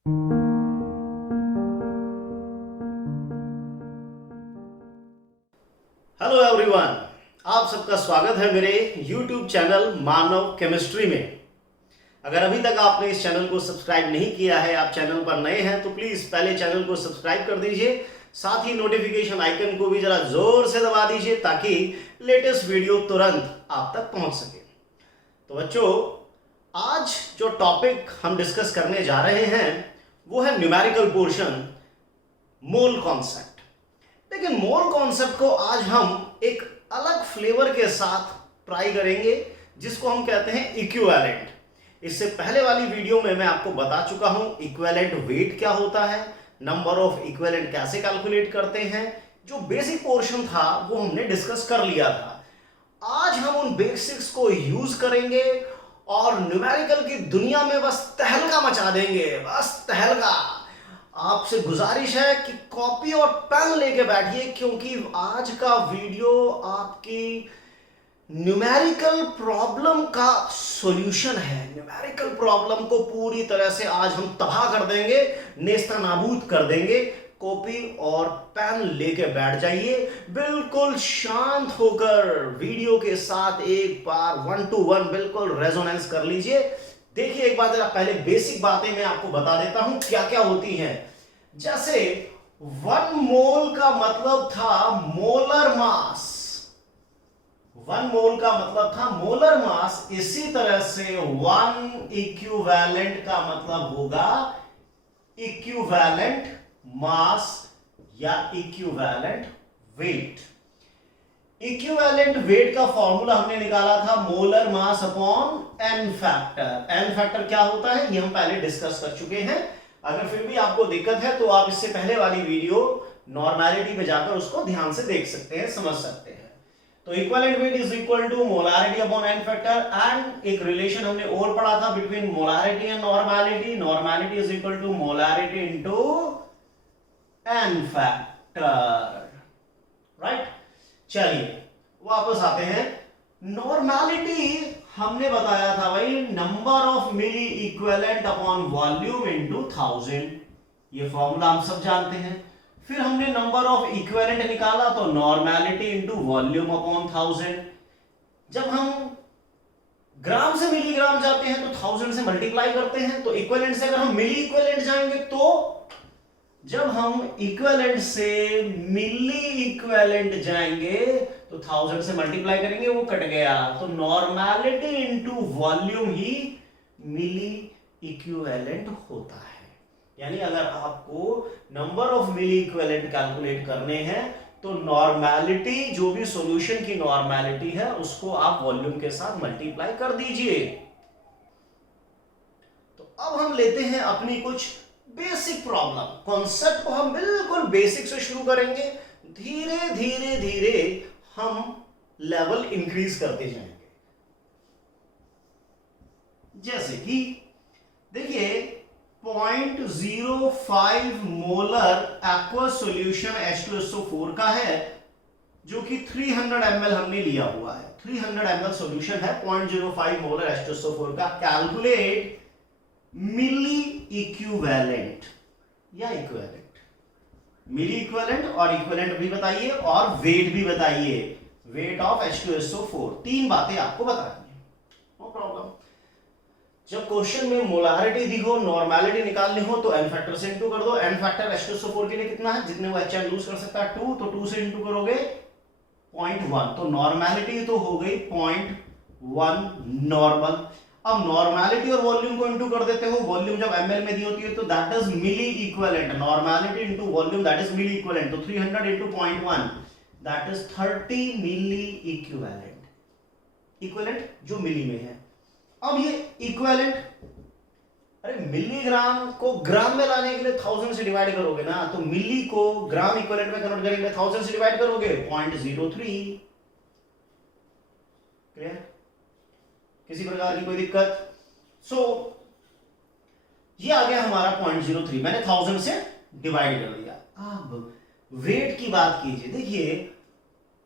Hello everyone, आप सबका स्वागत है मेरे YouTube चैनल मानव केमिस्ट्री में। अगर अभी तक आपने इस चैनल को सब्सक्राइब नहीं किया है, आप चैनल पर नए हैं तो प्लीज पहले चैनल को सब्सक्राइब कर दीजिए, साथ ही नोटिफिकेशन आइकन को भी जरा जोर से दबा दीजिए ताकि लेटेस्ट वीडियो तुरंत आप तक पहुंच सके। तो बच्चों, आज जो टॉपिक हम डिस्कस करने जा रहे हैं वो है न्यूमेरिकल पोर्शन, मोल कॉन्सेप्ट। लेकिन मोल कॉन्सेप्ट को आज हम एक अलग फ्लेवर के साथ ट्राई करेंगे जिसको हम कहते हैं इक्विवेलेंट। इससे पहले वाली वीडियो में मैं आपको बता चुका हूं इक्विवेलेंट वेट क्या होता है, नंबर ऑफ इक्विवेलेंट कैसे कैलकुलेट करते हैं। जो बेसिक पोर्शन था वो हमने डिस्कस कर लिया था। आज हम उन बेसिक्स को यूज करेंगे और न्यूमेरिकल की दुनिया में बस तहलका मचा देंगे, बस तहलका। आपसे गुजारिश है कि कॉपी और पेन लेके बैठिए क्योंकि आज का वीडियो आपकी न्यूमेरिकल प्रॉब्लम का सॉल्यूशन है। न्यूमेरिकल प्रॉब्लम को पूरी तरह से आज हम तबाह कर देंगे, नेस्तनाबूद कर देंगे। कॉपी और पेन लेके बैठ जाइए, बिल्कुल शांत होकर वीडियो के साथ एक बार 1 to 1 बिल्कुल रेजोनेंस कर लीजिए। देखिए, एक बार जरा पहले बेसिक बातें मैं आपको बता देता हूं क्या क्या होती हैं। जैसे 1 मोल का मतलब था मोलर मास, 1 मोल का मतलब था मोलर मास। इसी तरह से 1 इक्विवेलेंट का मतलब होगा इक्विवेलेंट मास या इक्विवेलेंट वेट। इक्विवेलेंट वेट का फॉर्मूला हमने निकाला था molar mass upon n factor. N factor क्या होता है ये हम पहले डिस्कस कर चुके हैं। अगर फिर भी आपको दिक्कत है तो आप इससे पहले वाली वीडियो नॉर्मेलिटी पे जाकर उसको ध्यान से देख सकते हैं, समझ सकते हैं। तो equivalent weight is equal to molarity upon n factor. And एक रिलेशन हमने और पढ़ा था between molarity and normality. Normality is equal to molarity into n factor, right. चलिए वापस आते हैं। नॉर्मेलिटी हमने बताया था भाई number of milli equivalent upon volume into 1000। ये फॉर्मूला हम सब जानते हैं। फिर हमने नंबर ऑफ इक्विवेलेंट निकाला तो नॉर्मेलिटी इनटू वॉल्यूम अपॉन 1000। जब हम ग्राम से मिलीग्राम जाते हैं तो 1000 से मल्टीप्लाई करते हैं। तो इक्विवेलेंट से अगर हम मिली इक्विवेलेंट जाएंगे तो जब हम इक्विवेलेंट से मिली इक्विवेलेंट जाएंगे तो 1000 से मल्टीप्लाई करेंगे, वो कट गया। तो नॉर्मेलिटी इनटू वॉल्यूम ही मिली इक्विवेलेंट होता है। यानी अगर आपको number of milli equivalent calculate करने हैं तो नॉर्मेलिटी, जो भी सॉल्यूशन की नॉर्मेलिटी है, उसको आप वॉल्यूम के साथ मल्टीप्लाई कर दीजिए। तो अब हम लेते हैं अपनी कुछ बेसिक प्रॉब्लम। कॉन्सेप्ट को हम बिल्कुल बेसिक से शुरू करेंगे, धीरे धीरे धीरे हम लेवल इंक्रीज करते जाएंगे। जैसे कि देखिए 0.05 मोलर एक्वस सॉल्यूशन H2SO4 का है, जो कि 300 ml हमने लिया हुआ है। 300 ml सॉल्यूशन है 0.05 मोलर H2SO4 का। कैलकुलेट मिली इक्विवेलेंट या इक्विवेलेंट। मिली इक्विवेलेंट और इक्विवेलेंट भी बताइए और वेट भी बताइए, वेट ऑफ H2SO4। 3 बातें आपको बतानी है, नो प्रॉब्लम। जब क्वेश्चन में मोलारिटी दी हो, नॉर्मेलिटी निकालनी हो तो एन फैक्टर से इंटू कर दो। एन फैक्टर H2SO4 के लिए कितना है, जितने वो HN लूज कर सकता है 2, तो 2 से इंटू करोगे 0.1। तो नॉर्मेलिटी तो हो गई 0.1 नॉर्मल। अब नॉर्मेलिटी और वॉल्यूम को इंटू कर देते हो। वॉल्यूम जब ml में दी होती है तो that is milli equivalent. Normality into volume that is milli equivalent. तो 300 into 0.1 that is 30 milli equivalent. Equivalent जो मिली में है। अब ये इक्विवेलेंट, अरे मिलीग्राम को ग्राम में लाने के लिए 1000 से डिवाइड करोगे ना, तो मिली को ग्राम इक्विवेलेंट में कन्वर्ट करेंगे 1000 से डिवाइड करोगे 0.03। क्लियर? किसी प्रकार की कोई दिक्कत? ये आ गया हमारा 0.03, मैंने 1000 से डिवाइड कर दिया। अब वेट की बात कीजिए। देखिए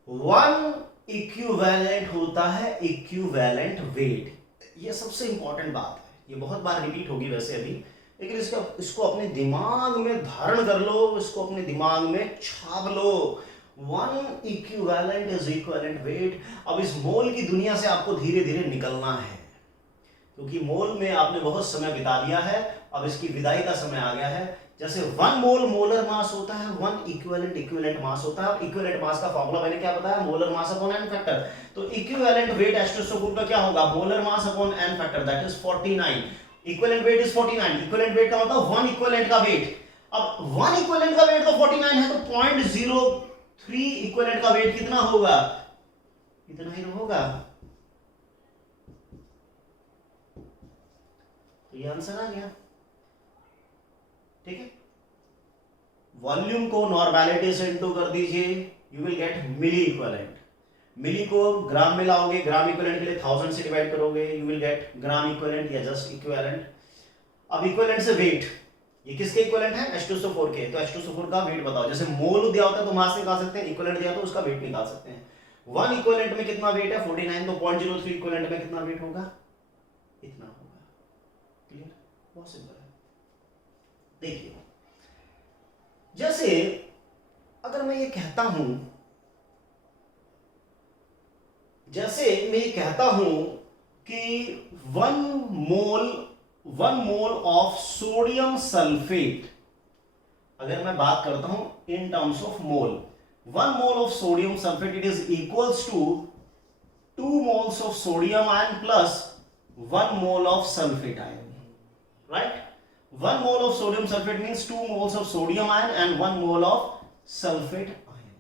1 इक्विवेलेंट होता है इक्विवेलेंट वेट। ये सबसे इंपॉर्टेंट बात है, ये बहुत बार रिपीट होगी वैसे अभी। लेकिन इसको अपने दिमाग में धारण कर लो, इसको अपने दिमाग में छाप लो। 1 इक्विवेलेंट इज इक्विवेलेंट वेट। अब इस मोल की दुनिया से आपको धीरे धीरे निकलना है, क्योंकि मोल में आपने बहुत समय बिता लिया है, अब इसकी विदाई का समय आ गया है। जैसे 1 मोल मोलर मास होता है, 1 इक्विवेलेंट मास होता है। और इक्विवेलेंट मास का फॉर्मूला मैंने क्या बताया, molar mass upon n factor. तो इक्विवेलेंट वेट H2SO4 का क्या होगा, molar mass upon n factor, that is 49। Equivalent weight is 49। Equivalent weight का मतलब 1 इक्विवेलेंट का वेट। अब 1 इक्विवेलेंट का वेट तो 49 है, तो 0.03 इक्विवेलेंट का वेट कितना होगा, इतना ही होगा। तो ये आंसर आ गया, ठीक है। वॉल्यूम को नॉर्मेलिटी से इनटू कर दीजिए, you will get milli equivalent. Milli को ग्राम में लाओगे, ग्राम इक्विवेलेंट के लिए 1000 से डिवाइड करोगे, you will gate gram equivalent या जस्ट इक्विवेलेंट। अब इक्विवेलेंट से वेट, ये किसके इक्विवेलेंट है, H2SO4 के। तो H2SO4 का वेट बताओ। जैसे मोल दिया होता है तो मास निकाल सकते हैं, इक्विवेलेंट दिया तो उसका वेट निकाल सकते हैं। 1 इक्विवेलेंट में कितना वेट है, 49, तो 0.03 इक्विवेलेंट में कितना वेट होगा, इतना होगा। क्लियर, बहुत सिंपल है। देखिए, जैसे अगर मैं ये कहता हूं, कि 1 मोल ऑफ सोडियम सल्फेट, अगर मैं बात करता हूं in terms of mole, 1 mole of sodium sulphate it is equals to 2 moles of sodium ion plus 1 mole of sulphate ion, right. 1 mole of sodium sulfate means 2 moles of sodium ion and 1 mole of sulfate ion.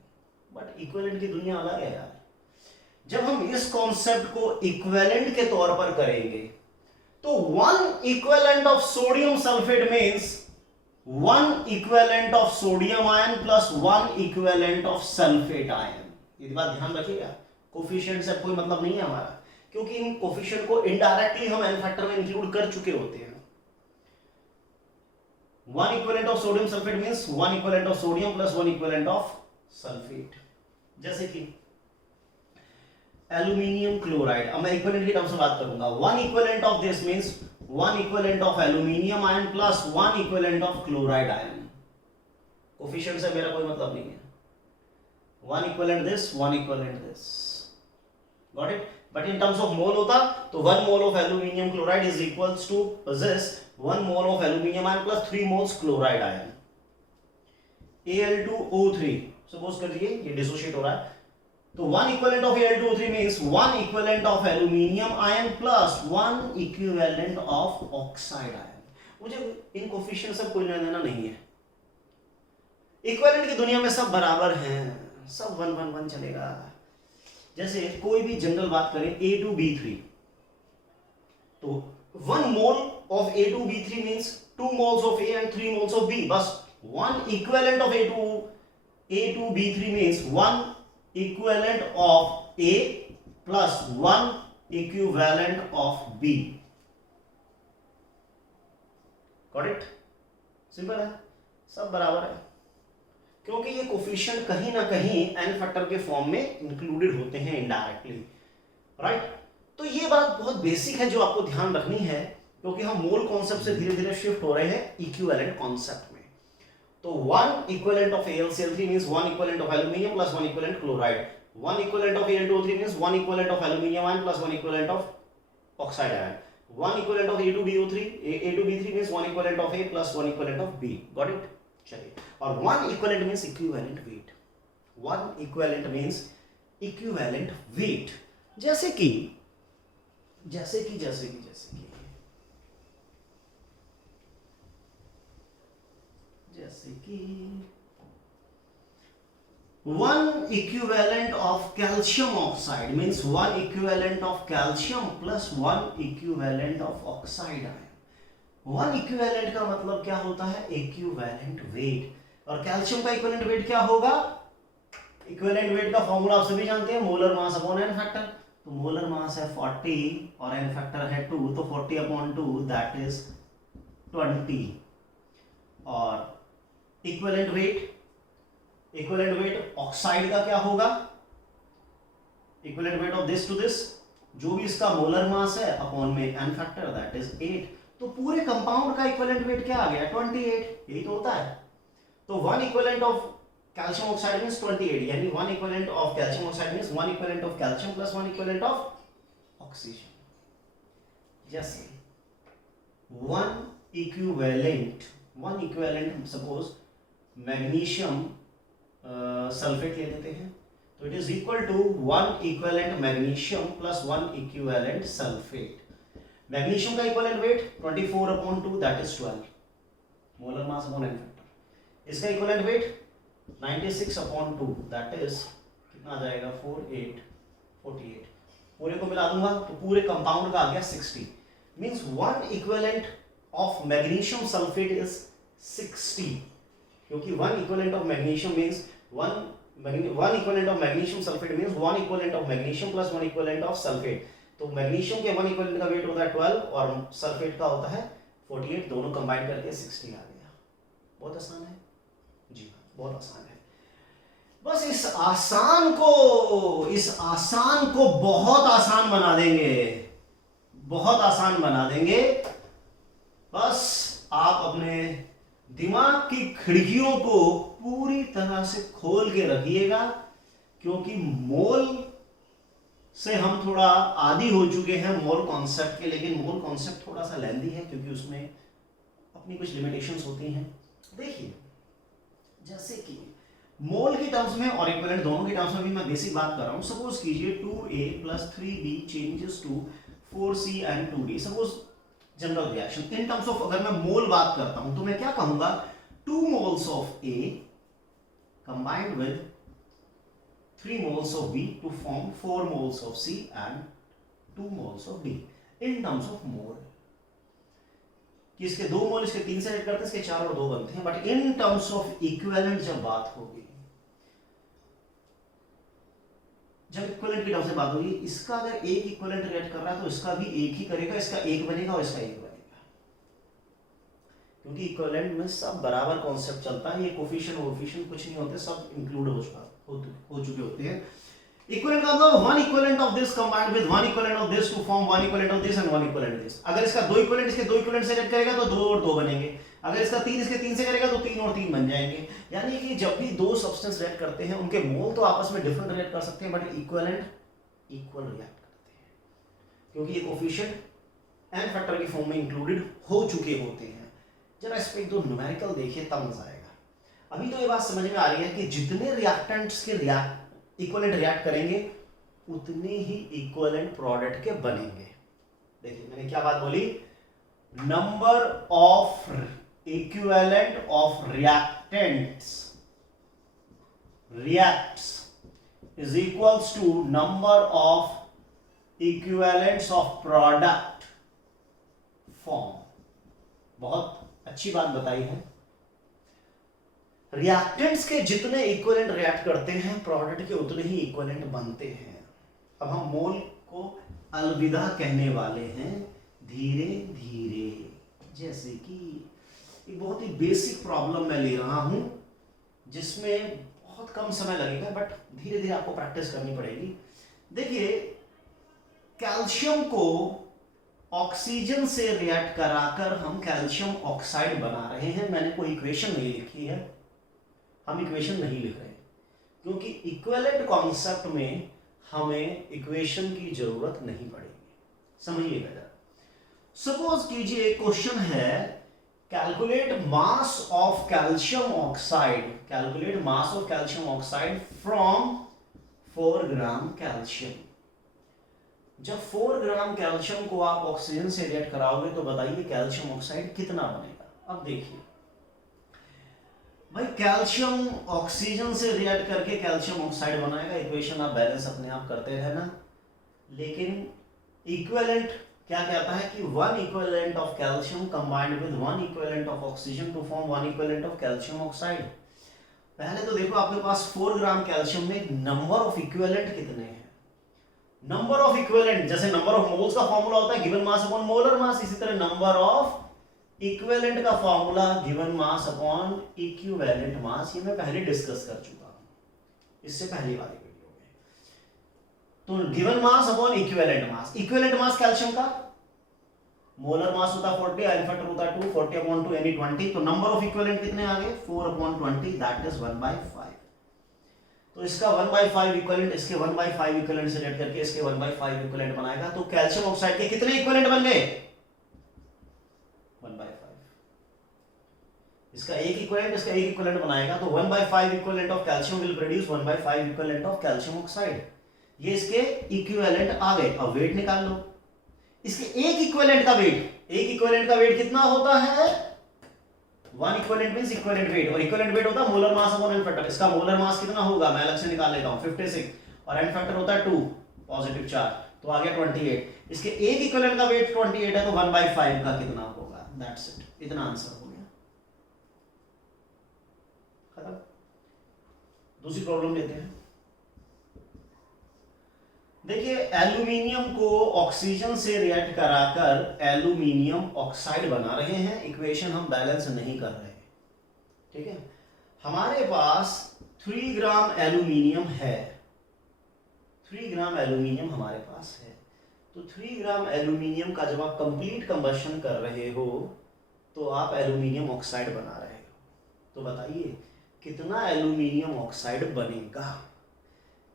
But equivalent की दुनिया अलग है यार। जब हम इस concept को equivalent के तौर पर करेंगे तो 1 equivalent of sodium sulphate means 1 equivalent of sodium ion plus 1 equivalent of sulphate ion. ये बात ध्यान रखिएगा, कोफिशिएंट से कोई मतलब नहीं है हमारा, क्योंकि इन कोफिशिएंट को इनडायरेक्टली हम एन फैक्टर में इंक्लूड कर चुके होते हैं। 1 equivalent of sodium sulfate means 1 equivalent of sodium plus 1 equivalent of sulfate। जैसे कि एल्यूमिनियम क्लोराइड, अब मैं इक्विवेलेंट की टर्म्स में बात करूंगा। 1 equivalent of this means 1 equivalent of aluminium ion plus 1 equivalent of chloride ion। Coefficient से मेरा कोई मतलब नहीं है। 1 equivalent this, 1 equivalent this, got it। But in terms of mole होता तो 1 mole of aluminium chloride is equals to possess 1 mole of aluminium ion plus 3 moles chloride ion. Al2O3 suppose कर लीजिए ये डिसोशिएट हो रहा है, तो 1 equivalent of Al2O3 means 1 equivalent of aluminium ion plus 1 equivalent of oxide ion. मुझे इन coefficient से कोई लेना देना नहीं है। इक्विवेलेंट की दुनिया में सब बराबर हैं, सब 1 1 1 चलेगा। जैसे कोई भी जनरल बात करें A2B3, तो 1 mole of A2B3 means 2 moles of A and 3 moles of B। बस 1 equivalent of A2B3 means 1 equivalent of A plus 1 equivalent of B। Got it, simple है, सब बराबर है, क्योंकि ये कोफिशिएंट कहीं ना कहीं एन फैक्टर के फॉर्म में इंक्लूडेड होते हैं इनडायरेक्टली, राइट। तो ये बात बहुत बेसिक है जो आपको ध्यान रखनी है, क्योंकि हम मोल कॉन्सेप्ट से धीरे धीरे शिफ्ट हो रहे हैं इक्विवेलेंट कॉन्सेप्ट में। तो 1 equivalent of AlCl3 means 1 equivalent of aluminium plus 1 equivalent chloride. 1 equivalent of Al2O3 means 1 equivalent of aluminium ion plus 1 equivalent of oxide ion. 1 equivalent of A2B3 means 1 equivalent of A plus 1 equivalent of B। Got it, चलिए। और 1 equivalent means equivalent wait. 1 equivalent means equivalent wait. जैसे कि 1 equivalent of calcium oxide means 1 equivalent of calcium plus 1 equivalent of oxide ion। 1 equivalent का मतलब क्या होता है, equivalent weight। और कैल्शियम का equivalent weight क्या होगा, equivalent weight का फॉर्मूला आप सभी जानते हैं, molar mass upon n factor. तो मोलर मास है 40 और एन फैक्टर है 2, तो 40 अपॉन 2 दैट इज 20। और इक्विवेलेंट वेट ऑक्साइड का क्या होगा, equivalent weight of this to this, जो भी इसका मोलर मास है अपॉन में एन फैक्टर दैट इज 8। तो पूरे कंपाउंड का इक्विवेलेंट वेट क्या आ गया 28, यही तो होता है। तो 1 equivalent of calcium oxide means 28, यानी 1 equivalent of calcium oxide means 1 equivalent of calcium plus 1 equivalent of oxygen. जैसे 1 इक्विवेलेंट सपोज मैग्नीशियम सल्फेट ले लेते हैं, तो it is equal to 1 equivalent magnesium plus 1 equivalent sulphate. Magnesium का equivalent weight 24/2 that is 12 molar mass upon n factor. इसका equivalent weight 96/2 that is कितना आ जाएगा 48। पूरे को मिला दूंगा तो पूरे कंपाउंड का आ गया 60, means 1 equivalent of magnesium sulphate is 60, क्योंकि 1 equivalent of magnesium means 1 equivalent of magnesium sulphate means 1 equivalent of magnesium plus 1 equivalent of sulphate. तो मैग्नीशियम के 1 इक्विवेलेंट का वेट होता है 12 और सल्फेट का होता है 48, दोनों कंबाइन करके 60 आ गया। बहुत आसान है जी, बहुत आसान है। बस इस आसान को बहुत आसान बना देंगे, बहुत आसान बना देंगे। बस आप अपने दिमाग की खिड़कियों को पूरी तरह से खोल के रखिएगा, क्योंकि मोल से हम थोड़ा आदी हो चुके हैं मोल कॉन्सेप्ट के, लेकिन मोल कॉन्सेप्ट थोड़ा सा लेंदी है क्योंकि उसमें अपनी कुछ लिमिटेशंस होती हैं। देखिए जैसे कि मोल की टर्म्स में और इक्विवेलेंट दोनों की टर्म्स में भी मैं बेसिक बात कर रहा हूं। सपोज कीजिए 2A + 3B changes to 4C and 2D, suppose general reaction. In terms of अगर मैं मोल बात करता हूं तो मैं क्या कहूंगा 2 moles of A combined with 3 moles of B to form 4 moles of C and 2 moles of D in terms of mole। कि इसके 2 मोल इसके 3 से ऐड करते हैं, इसके 4 और 2 बनते हैं। But in terms of equivalent जब बात होगी, जब इक्विवेलेंट की टर्म से बात होगी, इसका अगर एक इक्विवेलेंट रिएक्ट कर रहा है तो इसका भी एक ही करेगा, इसका एक बनेगा और इसका एक बनेगा, क्योंकि इक्विवेलेंट में सब बराबर कॉन्सेप्ट चलता है। ये कोफिशिएंट कुछ नहीं होते, सब इंक्लूड हो चुके होते हैं। इक्विवेलेंट का मतलब 1 equivalent of this combined with 1 equivalent of this to form 1 equivalent of this and 1 equivalent of this. अगर इसका 2 इक्विवेलेंट इसके 2 इक्विवेलेंट से ऐड करेगा तो 2 और 2 बनेंगे। अगर इसका 3 इसके 3 से करेगा तो 3 और 3 बन जाएंगे। यानी कि जब भी दो सब्सटेंस रिएक्ट करते हैं, उनके मोल तो आपस में डिफरेंट रिएक्ट कर सकते हैं, बट इक्विवेलेंट इक्वल रिएक्ट करते हैं, क्योंकि ये कोफिशिएंट एन फैक्टर की फॉर्म में इंक्लूडेड हो चुके होते हैं। जरा इस पे एक दो न्यूमेरिकल देखिए तब मजा आएगा। अभी तो ये बात समझ में आ रही है कि जितने रिएक्टेंट्स के इक्विवेलेंट रिएक्ट करेंगे उतने ही इक्विवेलेंट प्रोडक्ट के बनेंगे। देखिए मैंने क्या बात बोली, number of equivalent of reactants reacts is equals to number of equivalents of product form। बहुत अच्छी बात बताई है। रिएक्टेंट्स के जितने इक्विवेलेंट रिएक्ट करते हैं, प्रोडक्ट के उतने ही इक्विवेलेंट बनते हैं। अब हम मोल को अलविदा कहने वाले हैं धीरे धीरे। जैसे कि एक बहुत ही बेसिक प्रॉब्लम मैं ले रहा हूं, जिसमें बहुत कम समय लगेगा, बट धीरे धीरे आपको प्रैक्टिस करनी पड़ेगी। देखिए कैल्शियम को ऑक्सीजन से रिएक्ट कराकर हम कैल्शियम ऑक्साइड बना रहे हैं। मैंने कोई इक्वेशन नहीं लिखी है, हम इक्वेशन नहीं लिख रहे, क्योंकि इक्विवेलेंट कॉन्सेप्ट में हमें इक्वेशन की जरूरत नहीं पड़ेगी। समझिएगा जरा। सपोज कीजिए क्वेश्चन है calculate mass of calcium oxide, calculate mass of calcium oxide from 4 gram calcium. जब 4 ग्राम कैल्शियम को आप ऑक्सीजन से रिएक्ट कराओगे तो बताइए कैल्शियम ऑक्साइड कितना बनेगा। अब देखिए भाई, कैल्शियम ऑक्सीजन से रिएक्ट करके कैल्शियम ऑक्साइड बनाएगा। इक्वेशन आप बैलेंस अपने आप करते रहना, लेकिन इक्विवेलेंट क्या कहता है कि 1 equivalent of calcium combined with 1 equivalent of oxygen to form 1 equivalent of calcium oxide. पहले तो देखो आपके पास 4 ग्राम कैल्शियम में नंबर ऑफ इक्विवेलेंट कितने हैं। नंबर ऑफ इक्विवेलेंट, जैसे नंबर ऑफ मोल्स का फॉर्मूला होता है given mass upon molar mass, इसी तरह नंबर ऑफ इक्विवेलेंट का formula given mass upon equivalent mass. ये मैं पहले डिस्कस कर चुका हूं, इससे पहली वाली वीडियो में। तो गिवन मास अपॉन इक्विवेलेंट मास, इक्विवेलेंट मास कैल्शियम का मोलर मास होता 40, एन फैक्टर होता 2, 40/2 यानी 20, तो नंबर ऑफ इक्विवेलेंट कितने आ गए 4/20, दैट इज 1/5। तो इसका 1/5 इक्विवेलेंट इसके 1/5 इक्विवेलेंट से लेट करके इसके 1/5 इक्विवेलेंट बनाएगा, तो कैल्शियम ऑक्साइड के कितने इक्विवेलेंट बन गए 1/5। इसका एक इक्विवेलेंट इसका एक इक्विवेलेंट बनाएगा, तो 1/5 equivalent of calcium will produce 1/5 equivalent of calcium oxide. ये इसके इक्विवेलेंट आ गए। अब वेट निकाल लो, इसके एक इक्विवेलेंट का वेट कितना होता है 1 इक्विवेलेंट मींस इक्विवेलेंट वेट, और इक्विवेलेंट वेट होता है molar mass upon n factor. इसका मोलर मास कितना होगा मैं अलग से निकाल लेता हूं 56, और एन फैक्टर होता है 2 पॉजिटिव चार्ज, तो आ गया 28। इसके एक इक्विवेलेंट का वेट 28 है, तो 1/5 का कितना होगा, दैट्स इट, इतना आंसर हो गया, खत्म। दूसरी प्रॉब्लम लेते हैं। देखिए एल्यूमिनियम को ऑक्सीजन से रिएक्ट कराकर एल्यूमिनियम ऑक्साइड बना रहे हैं, इक्वेशन हम बैलेंस नहीं कर रहे, ठीक है। हमारे पास 3 ग्राम एल्यूमिनियम है, 3 ग्राम एल्यूमिनियम हमारे पास है, तो 3 ग्राम एल्यूमिनियम का जब आप कंप्लीट कंबशन कर रहे हो तो आप एल्यूमिनियम ऑक्साइड बना रहे हो, तो बताइए कितना एल्यूमिनियम ऑक्साइड बनेगा,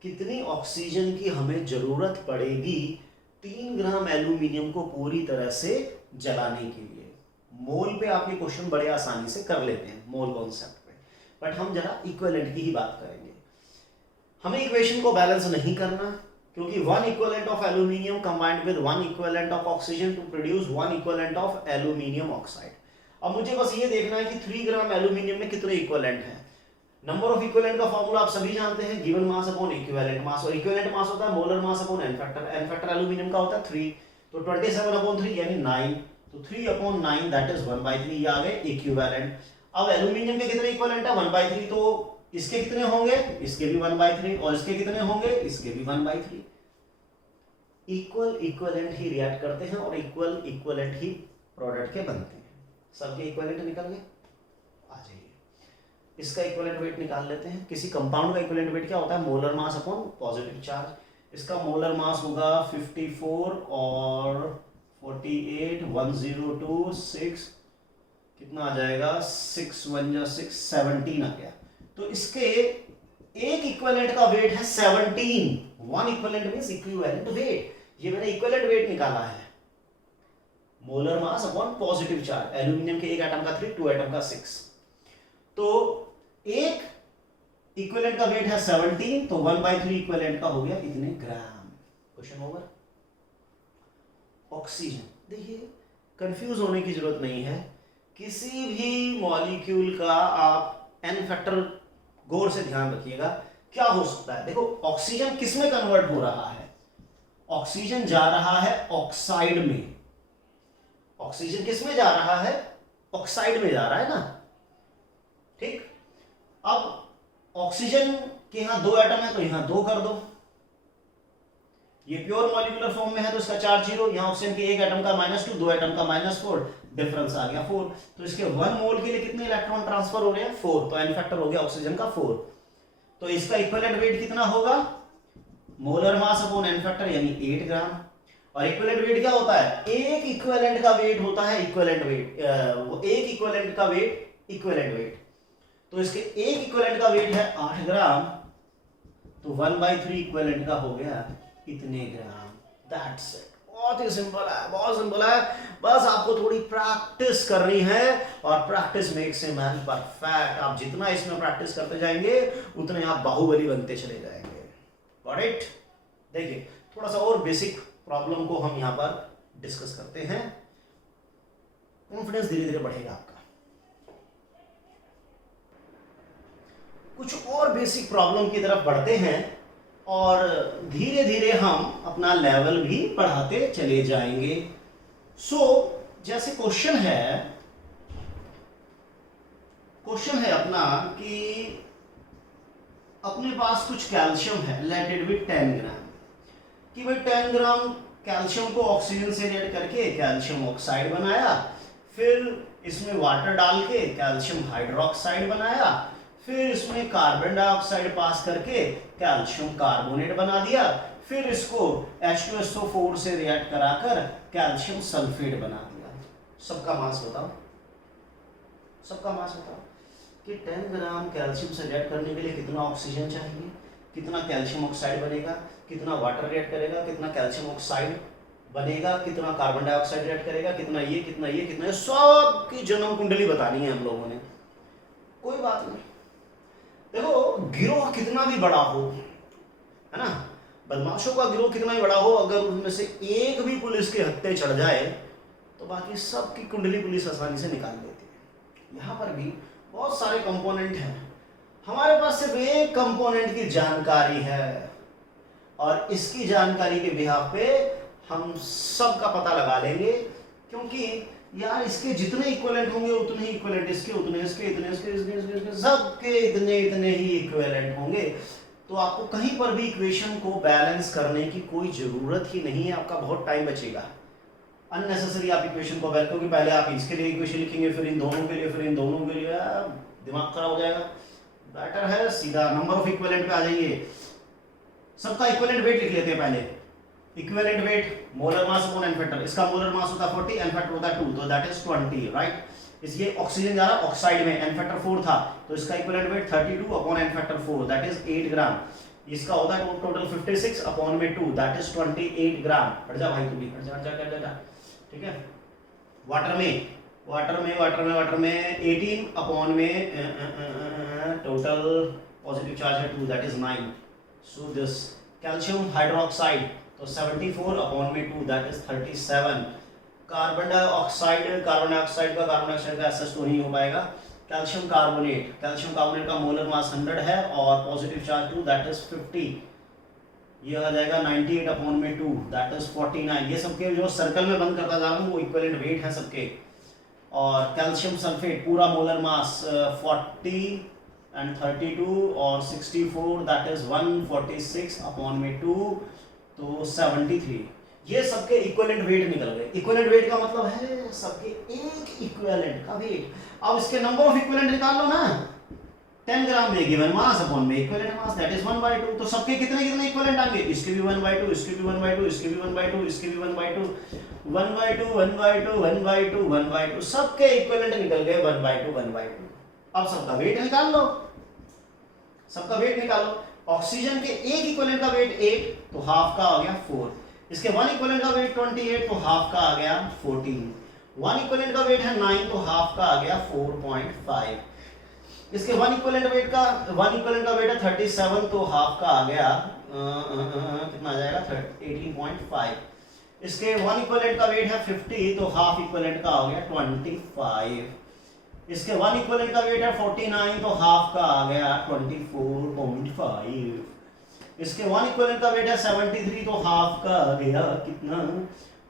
कितनी ऑक्सीजन की हमें जरूरत पड़ेगी 3 ग्राम एल्यूमिनियम को पूरी तरह से जलाने के लिए। मोल पे आप ये क्वेश्चन बड़े आसानी से कर लेते हैं मोल कॉन्सेप्ट पे, बट हम जरा इक्विवेलेंट की ही बात करेंगे। हमें इक्वेशन को बैलेंस नहीं करना, क्योंकि 1 equivalent of aluminium combined with 1 equivalent of oxygen to produce 1 equivalent of aluminium oxide. अब मुझे बस ये देखना है कि 3 ग्राम एल्यूमिनियम में कितने इक्विवेलेंट हैं। नंबर ऑफ इक्विवेलेंट का फार्मूला आप सभी जानते हैं, given mass upon equivalent mass, और इक्विवेलेंट मास होता है molar mass upon n factor aluminium का होता है 3, तो 27/3 यानी 9, तो 3/9 दैट इज 1/3, ये आ गए इक्विवेलेंट। अब एल्यूमिनियम के कितने इक्विवेलेंट है 1/3, तो इसके कितने होंगे इसके भी 1/3, और इसके कितने होंगे इसके भी 1/3। इक्वल इक्विवेलेंट ही रिएक्ट करते हैं और इक्वल इक्विवेलेंट ही प्रोडक्ट के बनते हैं। सबके इक्विवेलेंट निकल गए, आ जाइए इसका इक्विवेलेंट वेट निकाल लेते हैं। किसी कंपाउंड का इक्विवेलेंट वेट क्या होता है molar mass upon positive charge. इसका मोलर मास होगा 54 और 48 102 6, कितना आ जाएगा 6 1 जा 6 17 आ गया। तो इसके एक इक्विवेलेंट का वेट है 17, 1 इक्विवेलेंट मींस इक्विवेलेंट वेट, ये मैंने इक्विवेलेंट वेट निकाला है molar mass upon positive charge. Aluminium के एक एटम का 3, 2 एटम का 6, तो एक इक्विवेलेंट का वेट है 17, तो 1/3 इक्विवेलेंट का हो गया कितने ग्राम। Question over. ऑक्सीजन, देखिए कंफ्यूज होने की जरूरत नहीं है, किसी भी मॉलिक्यूल का आप एन फैक्टर गौर से ध्यान रखिएगा क्या हो सकता है। देखो ऑक्सीजन किस में कन्वर्ट हो रहा है, ऑक्सीजन जा रहा है ऑक्साइड में। ऑक्सीजन किस में जा रहा है ऑक्साइड में जा रहा है ना, ठीक। अब ऑक्सीजन के यहां 2 एटम है तो यहां 2 कर दो, ये प्योर मॉलिक्यूलर फॉर्म में है तो इसका चार्ज 0, यहां ऑक्सीजन के एक एटम का -2, 2 एटम का -4, डिफरेंस आ गया 4, तो इसके 1 मोल के लिए कितने इलेक्ट्रॉन ट्रांसफर हो रहे हैं 4, तो एन फैक्टर हो गया ऑक्सीजन का 4। तो इसका इक्विवेलेंट वेट कितना होगा molar mass upon n factor यानी 8 ग्राम। और इक्विवेलेंट वेट क्या होता है, एक इक्विवेलेंट का वेट होता है इक्विवेलेंट वेट, एक इक्विवेलेंट का वेट इक्विवेलेंट वेट, तो इसके एक इक्विवेलेंट का वेट है 8 ग्राम, तो 1/3 इक्विवेलेंट का हो गया कितने ग्राम, दैट्स इट। बहुत ही सिंपल है, बहुत सिंपल है, बस आपको थोड़ी प्रैक्टिस करनी है, और practice makes a man perfect. आप जितना इसमें प्रैक्टिस करते जाएंगे उतने आप बाहुबली बनते चले जाएंगे। Got it. देखिए थोड़ा सा और बेसिक प्रॉब्लम को हम यहां पर डिस्कस करते हैं, कॉन्फिडेंस धीरे धीरे बढ़ेगा आपका। कुछ और बेसिक प्रॉब्लम की तरफ बढ़ते हैं और धीरे धीरे हम अपना लेवल भी बढ़ाते चले जाएंगे। जैसे क्वेश्चन है अपना कि अपने पास कुछ कैल्शियम है, लेट इट बी 10 ग्राम, कि भाई 10 ग्राम कैल्शियम को ऑक्सीजन से रिएक्ट करके कैल्शियम ऑक्साइड बनाया, फिर इसमें वाटर डाल के कैल्शियम हाइड्रोक्साइड बनाया, फिर इसमें कार्बन डाइऑक्साइड पास करके कैल्शियम कार्बोनेट बना दिया, फिर इसको H2SO4 से रिएक्ट कराकर कैल्शियम सल्फेट बना दिया। सबका मास बताओ, सबका मास बताओ कि 10 ग्राम कैल्शियम से रिएक्ट करने के लिए कितना ऑक्सीजन चाहिए, कितना कैल्शियम ऑक्साइड बनेगा, कितना वाटर रिएक्ट करेगा, कितना कैल्शियम ऑक्साइड बनेगा, कितना कार्बन डाइऑक्साइड रिएक्ट करेगा, कितना ये कितना ये कितना ये, सब की जन्म कुंडली बतानी है हम लोगों ने। कोई बात नहीं, देखो गिरोह कितना भी बड़ा हो, है ना, बदमाशों का गिरोह कितना भी बड़ा हो, अगर उनमें से एक भी पुलिस के हत्थे चढ़ जाए तो बाकी सब की कुंडली पुलिस आसानी से निकाल देती है। यहाँ पर भी बहुत सारे कंपोनेंट हैं, हमारे पास सिर्फ एक कंपोनेंट की जानकारी है और इसकी जानकारी के बिहाफ पे हम सब का पता लगा लेंगे, क्योंकि यार इसके जितने इक्विवेलेंट होंगे उतने ही इक्विवेलेंट इसके, उतने इसके, इतने इसके सबके इतने इतने ही इक्विवेलेंट होंगे। तो आपको कहीं पर भी इक्वेशन को बैलेंस करने की कोई जरूरत ही नहीं है, आपका बहुत टाइम बचेगा। अननेसेसरी आप इक्वेशन को बैलेंस, क्योंकि पहले आप इसके लिए इक्वेशन लिखेंगे, फिर इन दोनों के लिए, फिर इन दोनों के लिए, दिमाग खराब हो जाएगा। बेटर है सीधा नंबर ऑफ इक्विवेलेंट पे आ जाइए। सबका इक्विवेलेंट वेट लिख लेते हैं पहले। Equivalent weight molar mass upon n factor, इसका मोलर मास होता है 40, एन फैक्टर होता है 2, तो दैट इज 20, राइट। इसलिए ऑक्सीजन जा रहा है ऑक्साइड में, एन फैक्टर 4 था, तो इसका equivalent weight 32 upon n factor 4, that is 8 gram. इसका होता है टोटल 56 अपॉन में 2, दैट इज 28 ग्राम। हट जा भाई, तू भी हट जा, ठीक है। वाटर में 18 अपॉन में टोटल पॉजिटिव चार्ज है 2, that is 9। So this calcium hydroxide तो 74 अपॉन में 2, दैट इज 37। कार्बन डाइऑक्साइड का एसएस तो नहीं हो पाएगा। कैल्शियम कार्बोनेट का मोलर मास 100 है और पॉजिटिव चार्ज 2, दैट इज 50। ये आ जाएगा 98 अपॉन में 2, दैट इज 49। ये सबके जो सर्कल में बंद करता जा रहा हूँ वो इक्विवेलेंट वेट है सबके। और कैल्शियम सल्फेट पूरा मोलर मास 40 एंड 32 और 64, दैट इज 146 अपॉन में 2, तो 73। ये सबके इक्विवेलेंट वेट निकल गए। इक्विवेलेंट वेट का मतलब है सबके एक इक्विवेलेंट का वेट। अब इसके नंबर ऑफ इक्विवेलेंट निकाल लो ना, 10 ग्राम में गिवन मास अपॉन में इक्विवेलेंट मास, दैट इज 1/2। तो सबके कितने कितने इक्विवेलेंट आएंगे, इसके भी 1/2, इसके भी 1/2, इसके भी 1/2, इसके भी 1/2, 1/2, 1/2, 1/2, 1/2, सबके इक्विवेलेंट निकल गए 1/2, 1/2। अब सबका वेट निकाल लो, सबका वेट निकालो। ऑक्सीजन के एक इक्विवेलेंट का वेट 8, तो हाफ का आ गया 4। इसके 1 इक्विवेलेंट का वेट 28, तो हाफ का आ गया 14। 1 इक्विवेलेंट का वेट है 9, तो हाफ का आ गया 4.5। इसके 1 इक्विवेलेंट का वेट है 37, तो हाफ का आ गया कितना आ जाएगा 18.5। इसके 1 इक्विवेलेंट का वेट है 50, तो हाफ इक्विवेलेंट का आ गया 25। इसके 1 इक्विवेलेंट का वेट है 49, तो हाफ का आ गया 24.5। इसके 1 इक्विवेलेंट का वेट है 73, तो हाफ का आ गया कितना,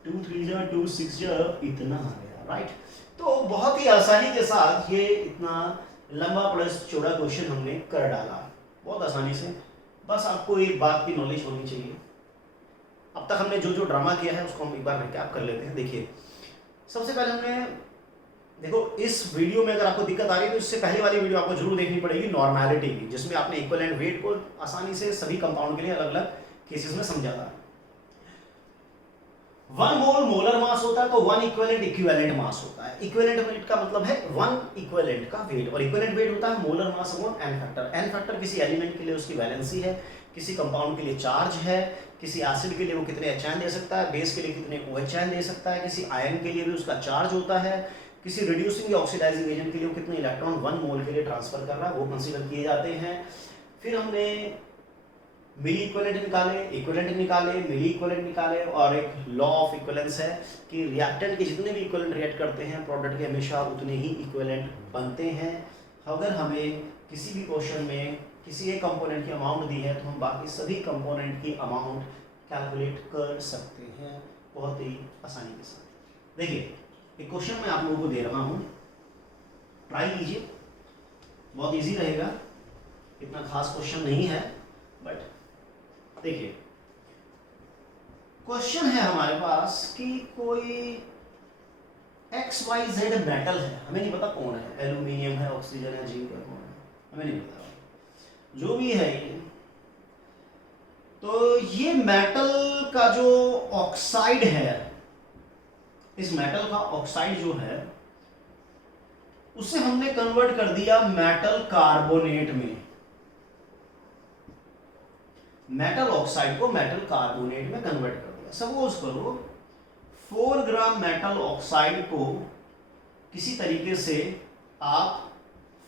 2 3 जा 2 6 जा, इतना आ गया, राइट। तो बहुत ही आसानी के साथ ये इतना लंबा प्लस चौड़ा क्वेश्चन हमने कर डाला, बहुत आसानी से। बस आपको एक बात की नॉलेज होनी चाहिए। अब तक हमने जो जो ड्रामा किया है उसको हम एक बार रिकैप कर लेते हैं। देखिए, सबसे पहले हमने देखो इस वीडियो में अगर आपको दिक्कत आ रही है तो इससे पहले वाली वीडियो आपको जरूर देखनी पड़ेगी नॉर्मैलिटी की, जिसमें आपने इक्विवेलेंट वेट को आसानी से सभी कंपाउंड के लिए अलग अलग केसेस में समझा था। 1 मोल मोलर मास होता है, तो 1 इक्विवेलेंट मास होता है। इक्विवेलेंट वेट का मतलब है 1 इक्विवेलेंट का वेट, और इक्विवेलेंट वेट होता है molar mass upon n factor. N factor किसी एलिमेंट के लिए उसकी वैलेंसी है, किसी कंपाउंड के लिए चार्ज है, किसी एसिड के लिए वो कितने एच दे सकता है, बेस के लिए कितने OH दे सकता है, किसी आयन के लिए भी उसका चार्ज होता है, किसी रिड्यूसिंग या ऑक्सीडाइजिंग एजेंट के लिए कितने इलेक्ट्रॉन 1 मोल के लिए ट्रांसफर कर रहा है, वो कंसीडर किए जाते हैं। फिर हमने मिली इक्विवेलेंट निकाले, इक्विवेलेंट निकाले, मिली इक्विवेलेंट निकाले, और एक लॉ ऑफ इक्विवेलेंस है कि रिएक्टेंट के जितने भी इक्विवेलेंट रिएक्ट करते हैं प्रोडक्ट के हमेशा उतने ही इक्विवेलेंट बनते हैं। अगर हमें किसी भी क्वेश्चन में किसी एक कंपोनेंट की अमाउंट दी है तो हम बाकी सभी कंपोनेंट की अमाउंट कैलकुलेट कर सकते हैं बहुत ही आसानी के साथ। देखिए, एक क्वेश्चन मैं आप लोगों को दे रहा हूं, ट्राई कीजिए, बहुत इजी रहेगा, इतना खास क्वेश्चन नहीं है, बट देखिए क्वेश्चन है हमारे पास कि कोई XYZ मेटल है, हमें नहीं पता कौन है, एल्यूमिनियम है, ऑक्सीजन है, जिंक है, कौन है हमें नहीं पता, जो भी है ये। तो ये मेटल का जो ऑक्साइड है इस मेटल का ऑक्साइड जो है उसे हमने कन्वर्ट कर दिया मेटल कार्बोनेट में, मेटल ऑक्साइड को मेटल कार्बोनेट में कन्वर्ट कर दिया। सपोज करो 4 ग्राम मेटल ऑक्साइड को किसी तरीके से आप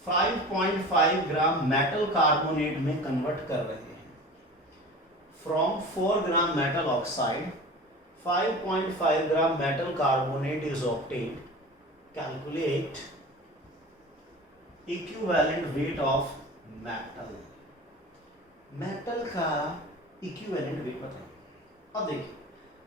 5.5 ग्राम मेटल कार्बोनेट में कन्वर्ट कर रहे हैं। From 4 gram metal oxide 5.5 gram metal carbonate is obtained. Calculate equivalent weight of metal. Metal का इक्विवेलेंट वेट बताइए। अब देखिए,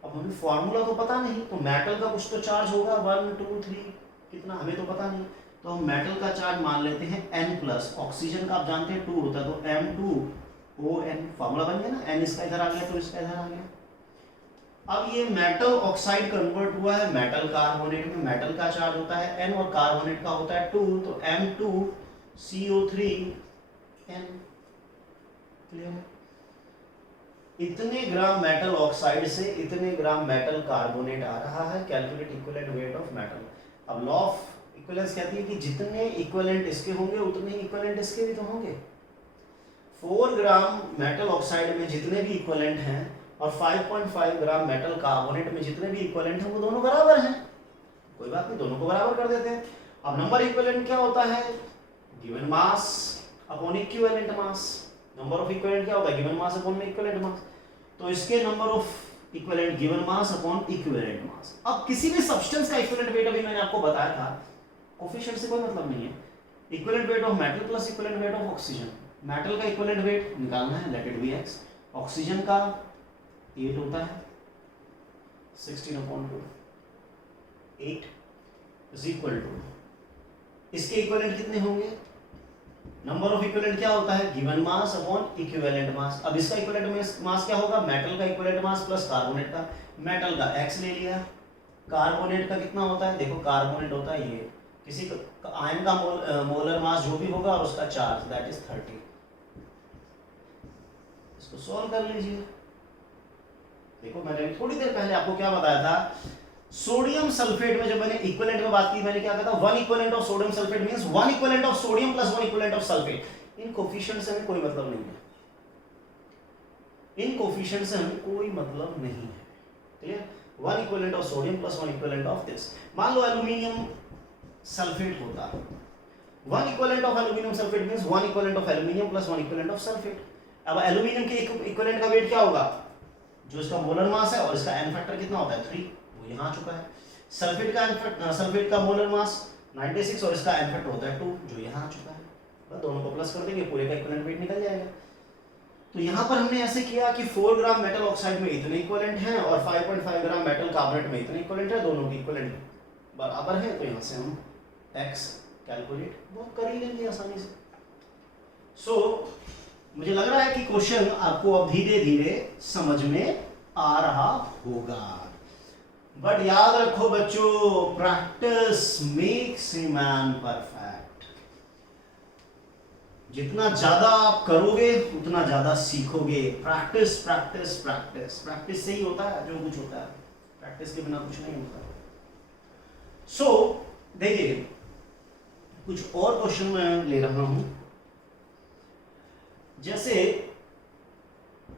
अब हमें फॉर्मूला तो पता नहीं, तो मेटल का कुछ तो चार्ज होगा 1 2 3 कितना हमें तो पता नहीं, तो हम मेटल का चार्ज मान लेते हैं n प्लस। ऑक्सीजन का आप जानते हैं 2 होता है, तो M2O_N फॉर्मूला बन गया ना, n इसका इधर आ गया तो इसका इधर आ गया। अब ये मेटल ऑक्साइड कन्वर्ट हुआ है मेटल कार्बोनेट में। मेटल का चार्ज होता है n और कार्बोनेट का होता है 2, तो M2CO3n। क्लियर है? इतने ग्राम मेटल ऑक्साइड से इतने ग्राम मेटल कार्बोनेट आ रहा है। Calculate equivalent weight of metal. अब लॉ ऑफ इक्विवेलेंस कहती है कि जितने इक्विवेलेंट इसके होंगे उतने ही इक्विवेलेंट इसके भी तो होंगे। 4 ग्राम मेटल ऑक्साइड में जितने भी इक्विवेलेंट हैं और 5.5 ग्राम मेटल कार्बोनेट में जितने भी इक्विवेलेंट हैं वो दोनों बराबर हैं। कोई बात नहीं, दोनों को बराबर कर देते हैं। अब नंबर इक्विवेलेंट क्या होता है? Given mass upon equivalent mass. Number of equivalent क्या होता है? गिवन मास अपॉन इक्विवेलेंट मास। तो इसके number of equivalent given mass upon equivalent मास। अब किसी भी सब्सटेंस का इक्विवेलेंट वेट अभी मैंने आपको बताया था, कोफिशिएंट से कोई मतलब नहीं है। Equivalent weight of metal plus equivalent weight of oxygen. Metal का इक्विवेलेंट वेट निकालना है, let it B x। Oxygen का 8 होता है 16/2। 8 इज इक्वल टू, इसके इक्विवेलेंट कितने होंगे? नंबर ऑफ इक्विवेलेंट क्या होता है? गिवन मास अपॉन इक्विवेलेंट मास। अब इसका इक्विवेलेंट मास क्या होगा? मेटल का इक्विवेलेंट मास प्लस कार्बोनेट का। मेटल का x ले लिया, कार्बोनेट का कितना होता है? देखो कार्बोनेट होता है ये, किसी आयन का मोलर मास जो भी होगा और उसका चार्ज दैट इज 30। इसको सॉल्व कर लीजिए। देखो मैंने थोड़ी देर पहले आपको क्या बताया था, सोडियम सल्फेट में जब मैंने इक्विवेलेंट में बात की, मैंने क्या कहा था? 1 equivalent of sodium sulphate means 1 equivalent of sodium plus 1 equivalent of sulphate. In coefficient से हमें कोई मतलब नहीं है, इन कोफिशिएंट से हमें कोई मतलब नहीं है। Clear? 1 equivalent of sodium plus 1 equivalent of this. मान लो एल्यूमिनियम सल्फेट होता है, 1 equivalent of aluminium sulphate means 1 equivalent of aluminium plus 1 equivalent of sulphate. अब एल्यूमिनियम के इक्विवेलेंट का वेट क्या होगा? जो इसका मोलर मास है और इसका एन फैक्टर कितना होता है? 3, वो यहाँ आ चुका है। सल्फेट का मोलर मास 96 और इसका एन फैक्टर होता है 2, जो यहाँ आ चुका है। बस दोनों को प्लस कर देंगे, पूरे का इक्विवेलेंट वेट निकल जाएगा। तो यहाँ पर हमने ऐसे किया कि 4 ग्राम मेटल ऑक्साइड में इतने इक्विवेलेंट हैं और 5.5 ग्राम मेटल कार्बोनेट में इतने इक्विवेलेंट है, दोनों की इक्विवेलेंट बराबर है। तो यहाँ से हम x कैलकुलेट बहुत कर ही लेंगे आसानी से। सो मुझे लग रहा है कि क्वेश्चन आपको अब धीरे धीरे समझ में आ रहा होगा। बट याद रखो बच्चों, practice makes a man perfect. जितना ज्यादा आप करोगे उतना ज्यादा सीखोगे। प्रैक्टिस प्रैक्टिस प्रैक्टिस प्रैक्टिस से ही होता है जो कुछ होता है, प्रैक्टिस के बिना कुछ नहीं होता। सो देखिए, कुछ और क्वेश्चन मैं ले रहा हूं। जैसे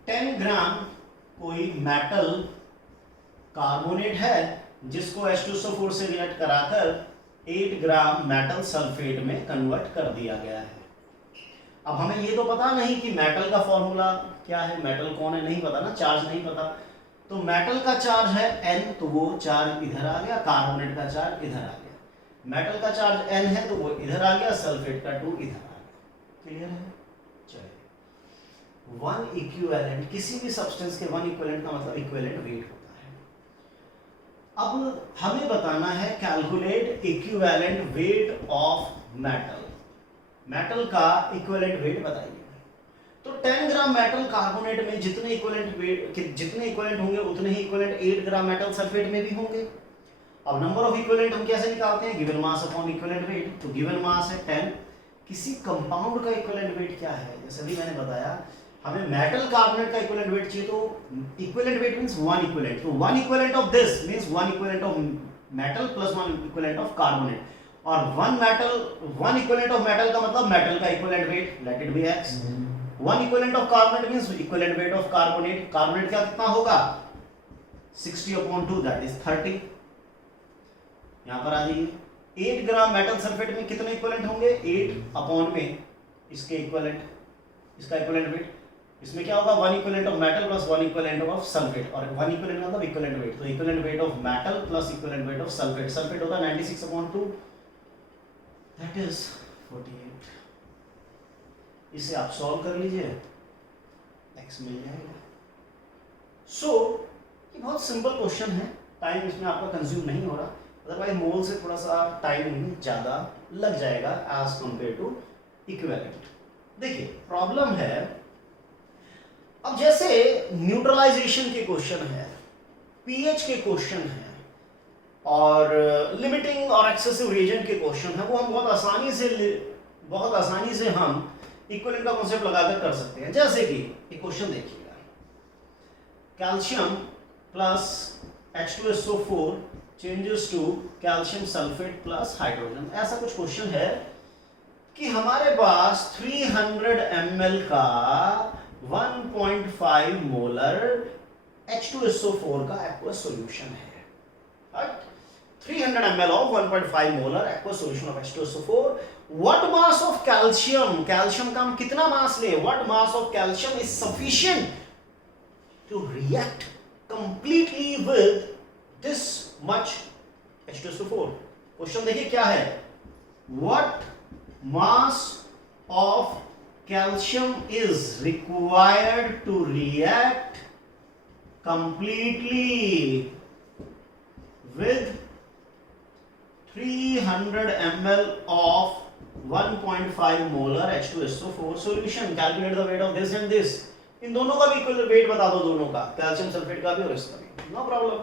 10 ग्राम कोई मेटल कार्बोनेट है जिसको H2SO4 से रिएक्ट कराकर 8 ग्राम मेटल सल्फेट में कन्वर्ट कर दिया गया है। अब हमें ये तो पता नहीं कि मेटल का फॉर्मूला क्या है, मेटल कौन है नहीं पता ना, चार्ज नहीं पता। तो मेटल का चार्ज है n, तो वो चार्ज इधर आ गया, कार्बोनेट का चार्ज इधर आ गया। मेटल का चार्ज n है तो वो इधर आ गया, सल्फेट का 2 इधर आ गया। क्लियर है? चलिए, 1 इक्विवेलेंट, किसी भी सब्सटेंस के 1 इक्विवेलेंट का मतलब इक्विवेलेंट वेट होता है। अब हमें बताना है calculate equivalent weight of metal. Metal का इक्विवेलेंट वेट बताइए। तो 10 ग्राम मेटल कार्बोनेट में जितने इक्विवेलेंट होंगे उतने ही इक्विवेलेंट 8 ग्राम मेटल सल्फेट में भी होंगे। अब नंबर ऑफ इक्विवेलेंट हम कैसे निकालते हैं? Given mass upon equivalent weight. तो गिवन मास है 10, किसी कंपाउंड का इक्विवेलेंट वेट क्या है? जैसे भी मैंने बताया, हमें मेटल कार्बोनेट का इक्विवेलेंट वेट चाहिए, तो इक्विवेलेंट वेट मींस 1 इक्विवेलेंट। तो 1 equivalent of this means 1 equivalent of metal plus 1 equivalent of carbonate, और वन इक्विवेलेंट ऑफ मेटल का मतलब मेटल का equivalent wait, late it B x। One equivalent of carbonate means equivalent weight of carbonate. Carbonate का कितना होगा 60/2 that is 30। यहां पर आ जाइए, 8 ग्राम मेटल सल्फेट में कितने इक्विवेलेंट होंगे 8 में इसके इक्विवेलेंट, इसका इक्विवेलेंट वेट। इसमें क्या होगा 1 equivalent of metal plus 1 equivalent of sulphate, और 1 इक्विवेलेंट मतलब इक्विवेलेंट वेट, तो equivalent weight of metal plus equivalent weight of sulphate. Sulphate होगा 96/2 दैट इज 48। इसे आप सॉल्व कर लीजिए, x मिल जाएगा। सो ये बहुत सिंपल क्वेश्चन है, टाइम इसमें आपका कंज्यूम नहीं हो रहा, अदरवाइज मोल से थोड़ा सा टाइम ज्यादा लग जाएगा एज कंपेयर टू इक्विवेलेंट। देखिए प्रॉब्लम है, अब जैसे न्यूट्रलाइजेशन के क्वेश्चन है, पीएच के क्वेश्चन है, और लिमिटिंग और एक्सेसिव रिएजेंट के क्वेश्चन है, वो हम बहुत आसानी से हम इक्विवेलेंट का कॉन्सेप्ट लगाकर कर सकते हैं। जैसे कि एक क्वेश्चन देखिएगा, calcium plus H2SO4 changes to calcium sulphate plus hydrogen. ऐसा कुछ क्वेश्चन है कि हमारे पास 300 ml का 1.5 मोलर H2SO4 का एक्वस सॉल्यूशन है, right? 300 ml of 1.5 molar aqueous solution of H2SO4. What mass of calcium? Calcium का हम कितना मास ले? What mass of calcium is sufficient to react completely with this much H2SO4? Question देखिए क्या है, What mass of calcium is required to react completely with 300 ml of 1.5 molar H2SO4 solution. Calculate the weight of this and this. इन दोनों का भी equal weight बता दो, दोनों का, कैल्शियम सल्फेट का भी और इसका भी, नो प्रॉब्लम।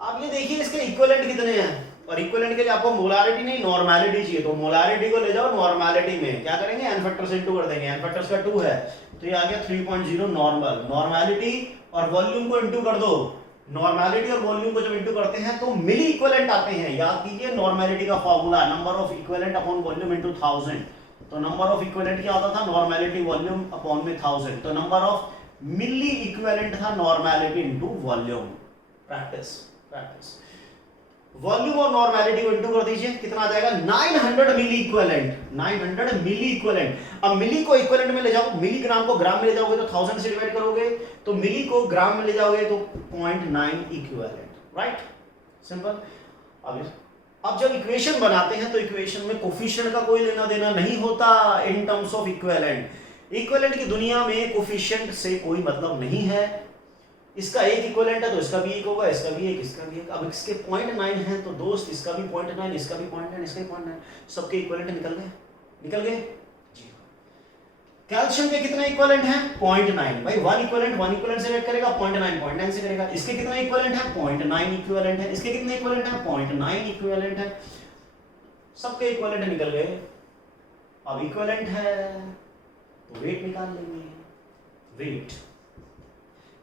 आप ये देखिए इसके इक्विवेलेंट कितने हैं, और इक्विवेलेंट के लिए आपको मोलारिटी नहीं नॉर्मेलिटी चाहिए, तो मोलारिटी को ले जाओ नॉर्मेलिटी में, क्या करेंगे n फैक्टर से इंटू कर देंगे, n फैक्टर का 2 है तो ये आ गया 3.0 नॉर्मल। नॉर्मेलिटी और वॉल्यूम को इंटू कर दो, नॉर्मेलिटी और वॉल्यूम को जब इंटू करते हैं तो मिली इक्विवेलेंट आते हैं। याद कीजिए नॉर्मेलिटी का formula number of equivalent upon volume into 1000। तो नंबर ऑफ इक्विवेलेंट क्या होता था, नॉर्मेलिटी वॉल्यूम अपॉन में 1000, तो नंबर ऑफ मिली इक्विवेलेंट था normality into volume. Practice volume और नॉर्मेलिटी को इंटू कर दीजिए, कितना आ जाएगा 900 मिली इक्विवेलेंट, 900 मिली इक्विवेलेंट। अब मिली को इक्विवेलेंट में ले जाओ, मिलीग्राम को ग्राम में ले जाओगे तो 1000 से डिवाइड करोगे, तो मिली को ग्राम में ले जाओगे तो 0.9 इक्विवेलेंट, राइट, सिंपल। अब जब इक्वेशन बनाते हैं तो इक्वेशन में कोफिशिएंट का कोई लेना देना नहीं होता इन टर्म्स ऑफ इक्विवेलेंट। इक्विवेलेंट की दुनिया में कोफिशिएंट से कोई मतलब नहीं है, इसका एक इक्विवेलेंट है तो इसका भी एक होगा, इसका भी एक, इसका भी एक। अब इसके 0.9 है तो दोस्त इसका भी 0.9, इसका भी 0.9, इसका भी 0.9, सबके इक्विवेलेंट निकल गए जी। कैल्शियम के कितने इक्विवेलेंट हैं 0.9, भाई 1 इक्विवेलेंट से रेट करेगा 0.9 से करेगा। इसके कितने इक्विवेलेंट है 0.9 इक्विवेलेंट है, इसके कितने इक्विवेलेंट है 0.9 इक्विवेलेंट है, सबके इक्विवेलेंट निकल गए। अब इक्विवेलेंट है तो वेट निकाल लेंगे, वेट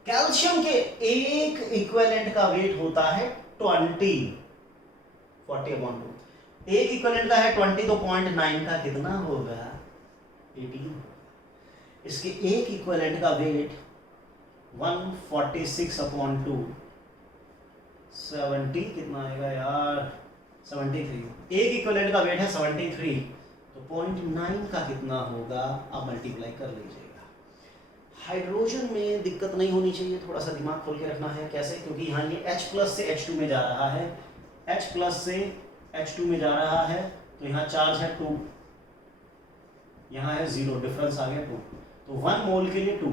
कैल्शियम के एक इक्विवेलेंट का वेट होता है 20, 40/2। एक इक्विवेलेंट का है 20 तो 0.9 का कितना होगा 18। इसके एक इक्विवेलेंट का वेट 146/2, 70 कितना आएगा यार 73। एक इक्विवेलेंट का वेट है 73 तो 0.9 का कितना होगा, आप मल्टीप्लाई कर लीजिएगा। हाइड्रोजन में दिक्कत नहीं होनी चाहिए, थोड़ा सा दिमाग खोल के रखना है। कैसे, क्योंकि यहाँ ये H+ से H2 में जा रहा है, H+ से H2 में जा रहा है, तो यहाँ चार्ज है 2, यहाँ है 0, डिफरेंस आ गया 2, तो 1 मोल के लिए 2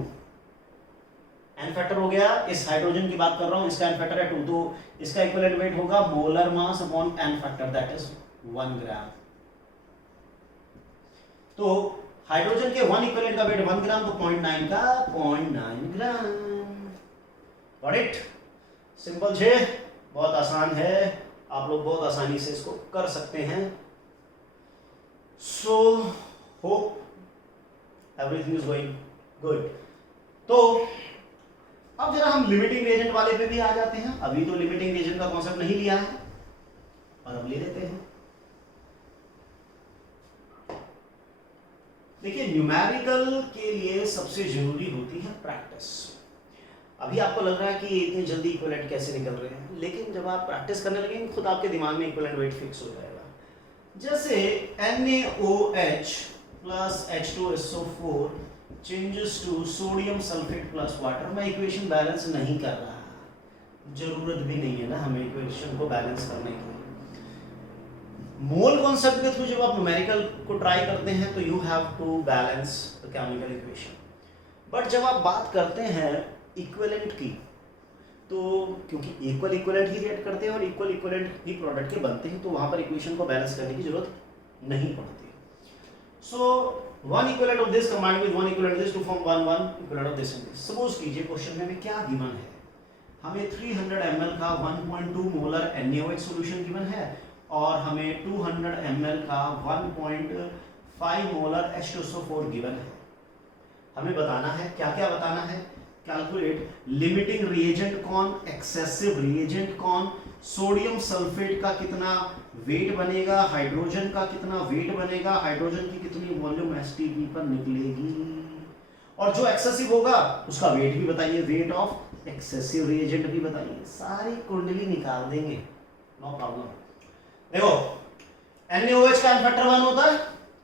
n फैक्टर हो गया। इस हाइड्रोजन की बात कर रहा हूँ, इसका n फैक्टर है 2, तो इसका इक्विवेलेंट वेट होगा molar mass upon n factor that is 1 ग्राम। तो हाइड्रोजन के 1 इक्विवेलेंट का वेट 1 ग्राम, तो 0.9 का 0.9 ग्राम। गॉट इट, सिंपल छे, बहुत आसान है, आप लोग बहुत आसानी से इसको कर सकते हैं। So hope everything is going good. तो अब जरा हम लिमिटिंग रिएजेंट वाले पे भी आ जाते हैं। अभी तो लिमिटिंग रिएजेंट का कॉन्सेप्ट नहीं लिया है, और अब ले लेते हैं। देखिए, न्यूमेरिकल के लिए सबसे जरूरी होती है प्रैक्टिस। अभी आपको लग रहा है कि इतनी जल्दी इक्विवेलेंट कैसे निकल रहे हैं, लेकिन जब आप प्रैक्टिस करने लगेंगे खुद आपके दिमाग में इक्विवेलेंट वेट फिक्स हो जाएगा। जैसे NaOH plus H2SO4 changes to sodium sulphate plus water. मैं इक्वेशन बैलेंस नहीं कर रहा, जरूरत भी नहीं है ना हमें इक्वेशन को बैलेंस करने की। मोल कॉन्सेप्ट के थ्रू जब आप न्यूमेरिकल को ट्राई करते हैं तो you have to balance the chemical equation. But जब आप बात करते हैं इक्विवेलेंट की, तो क्योंकि इक्वल इक्विवेलेंट ही रिएक्ट करते हैं और इक्वल इक्विवेलेंट ही प्रोडक्ट के बनते हैं, तो वहां पर इक्वेशन को बैलेंस करने की जरूरत नहीं पड़ती। So one equivalent of this combined with one equivalent of this to form one equivalent of this and this. Suppose कीजिए क्वेश्चन में क्या गिवन है, हमें 300 ml का 1.2 मोलर NaOH सॉल्यूशन गिवन है और हमें 200 ml का 1.5 मोलर H2SO4 गिवन है। हमें बताना है, क्या क्या बताना है? कैलकुलेट लिमिटिंग रिएजेंट कौन, एक्सेसिव रिएजेंट कौन, सोडियम सल्फेट का कितना वेट बनेगा, हाइड्रोजन का कितना वेट बनेगा, हाइड्रोजन की कितनी वॉल्यूम एसटीपी पर निकलेगी, और जो एक्सेसिव होगा उसका वेट भी बताइए, वेट ऑफ एक्सेसिव रिएजेंट भी बताइए। सारी कुंडली निकाल देंगे, नो प्रॉब्लम। देखो, NaOH का एन फैक्टर 1 होता है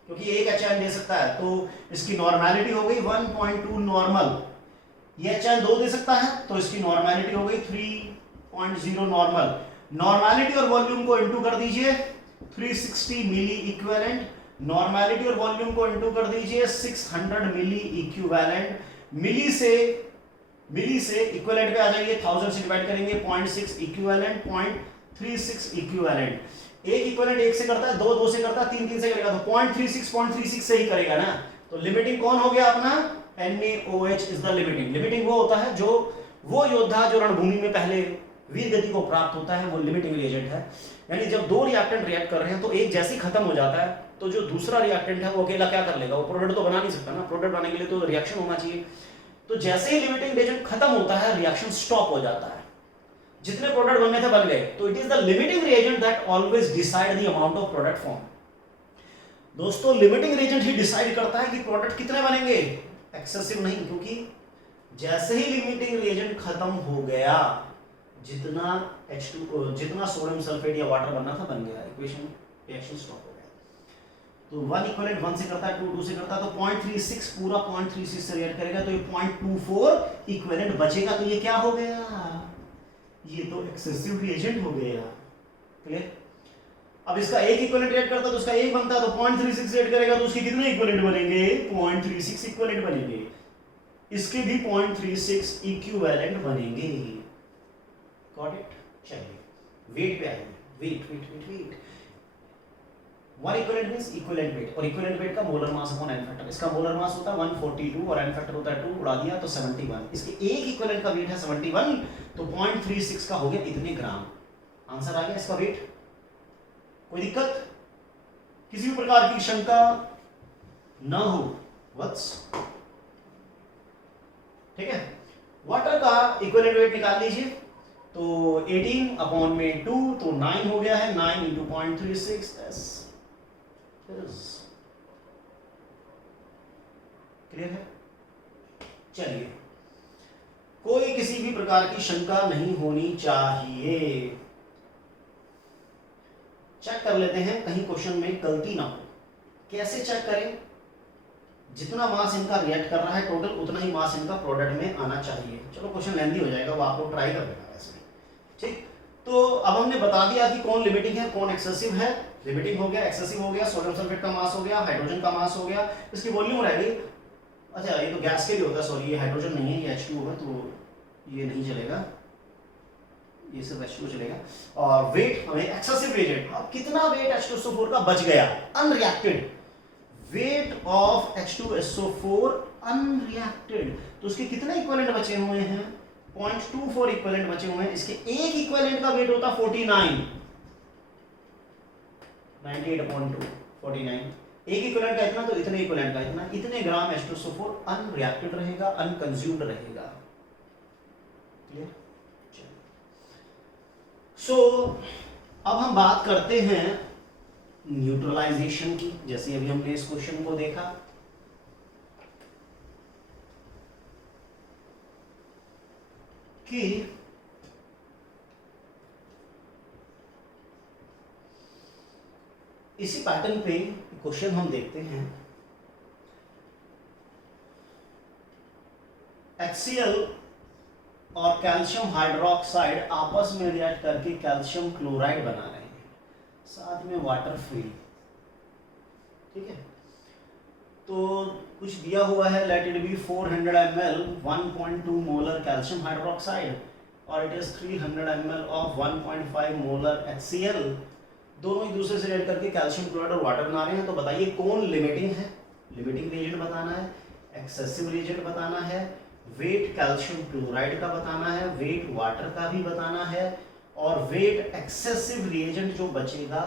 क्योंकि एक HN दे सकता है, तो इसकी नॉर्मेलिटी हो गई 1.2 नॉर्मल। ये HN 2 दे सकता है तो इसकी नॉर्मेलिटी हो गई 3.0 नॉर्मल। नॉर्मेलिटी और वॉल्यूम को इनटू कर दीजिए 360 मिली इक्विवेलेंट, नॉर्मेलिटी और वॉल्यूम को इनटू कर दीजिए 600 मिली इक्विवेलेंट। मिली से इक्विवेलेंट पे आ जाइए, 1000 से डिवाइड करेंगे 0.6 इक्विवेलेंट, 0.36 इक्विवेलेंट। एक इक्विवेलेंट 1 से करता है, 2 से करता है, 3 से करेगा, तो 0.36 से ही करेगा ना। तो लिमिटिंग कौन हो गया अपना? NaOH is the limiting. Limiting वो होता है जो वो योद्धा जो रणभूमि में पहले वीर गति को प्राप्त होता है, वो लिमिटिंग रिएजेंट है। यानी जब दो रिएक्टेंट रिएक्ट कर रहे हैं तो एक जैसे ही खत्म हो जाता है तो जो दूसरा रिएक्टेंट है वो अकेला क्या कर लेगा? वो प्रोडक्ट तो बना नहीं सकता ना, प्रोडक्ट बनाने के लिए तो रिएक्शन होना चाहिए। तो जैसे ही लिमिटिंग रिएजेंट खत्म होता है रिएक्शन स्टॉप हो जाता है, जितने प्रोडक्ट बनने थे बन गए। तो it is the limiting reagent that always decide the amount of product form. दोस्तों, लिमिटिंग रिएजेंट ही डिसाइड करता है कि प्रोडक्ट कितने बनेंगे, एक्सेसिव नहीं, क्योंकि जैसे ही लिमिटिंग रिएजेंट खत्म हो गया जितना जितना सोडियम सल्फेट या वाटर बनना था बन गया, इक्वेशन रिएक्शन स्टॉप हो गया। तो 1 इक्विवेलेंट 1 से करता है, 2 से करता है, तो 0.36 पूरा 0.36 से रिएक्ट करेगा तो ये 0.24 इक्विवेलेंट बचेगा। तो ये क्या हो गया? ये तो एक्सेसिव रिएजेंट हो गया। क्लियर? अब इसका एक इक्विवेलेंट रिएक्ट करता तो उसका एक बनता, तो 0.36 रिएक्ट करेगा तो उसके कितने इक्विवेलेंट बनेंगे? 0.36 इक्विवेलेंट बनेंगे। इसके भी 0.36 इक्विवेलेंट बनेंगे। Got it? चलिए वेट पे आइए। Weight 1 equivalent means equivalent weight, और इक्विवेलेंट वेट का molar mass upon n factor. इसका मोलर मास होता है 142 और एन फैक्टर होता है 2, उड़ा दिया तो 71। इसके एक इक्विवेलेंट का वेट है 71, तो 0.36 का हो गया इतने ग्राम। आंसर आ गया इसका वेट। कोई दिक्कत, किसी भी प्रकार की शंका ना हो वत्स? ठीक है। वाटर का इक्विवेलेंट वेट निकाल लीजिए, तो 18 अपॉन में 2 तो 9 हो गया है, 9 इंटू 0.36 क्लियर है? चलिए, कोई किसी भी प्रकार की शंका नहीं होनी चाहिए। चेक कर लेते हैं कहीं क्वेश्चन में गलती ना हो। कैसे चेक करें? जितना मास इनका रिएक्ट कर रहा है टोटल, उतना ही मास इनका प्रोडक्ट में आना चाहिए। चलो क्वेश्चन लेंदी हो जाएगा, वो आप लोग ट्राई कर लेना वैसे। ठीक, तो अब हमने बता दिया कि कौन लिमिटिंग है कौन एक्सेसिव है। लिमिटिंग हो गया, एक्सेसिव हो गया, सोडियम सल्फेट का मास हो गया, हाइड्रोजन का मास हो गया, इसकी वॉल्यूम रह गई। अच्छा, ये तो गैस के लिए होता है, सॉरी ये हाइड्रोजन नहीं है, ये H2 है, तो ये नहीं चलेगा, ये सिर्फ H2 चलेगा। और वेट हमें एक्सेसिव रिएजेंट, अब कितना वेट H2SO4 का बच गया unreacted, weight of H2SO4 unreacted, तो उसके कितने इक्विवेलेंट बचे हुए हैं? 0.24 इक्विवेलेंट बचे हुए हैं। इसके एक इक्विवेलेंट का वेट होता 49, 98/2 49। एक इक्विवेलेंट का इतना, तो इतने इक्विवेलेंट का इतना, इतने ग्राम H2SO4 अनरिएक्टेड रहेगा, अनकंज्यूम्ड रहेगा। क्लियर? सो अब हम बात करते हैं न्यूट्रलाइजेशन की। जैसे अभी हमने इस क्वेश्चन को देखा कि इसी पैटर्न पे क्वेश्चन हम देखते हैं। HCl और कैल्शियम हाइड्रोक्साइड आपस में रिएक्ट करके कैल्शियम क्लोराइड बना रहे हैं, साथ में वाटर फ्री। ठीक है, तो कुछ दिया हुआ है, let it be 400 ml 1.2 molar calcium hydroxide और it is 300 ml of 1.5 molar HCl। दोनों एक दूसरे से रिएक्ट करके कैल्शियम क्लोराइड और वाटर बना रहे हैं। तो बताइए कौन लिमिटिंग है? लिमिटिंग रिएजेंट बताना है, एक्सेसिव रिएजेंट बताना है, वेट कैल्शियम क्लोराइड का बताना है, वेट वाटर का भी बताना है, और वेट एक्सेसिव रिएजेंट जो बचेगा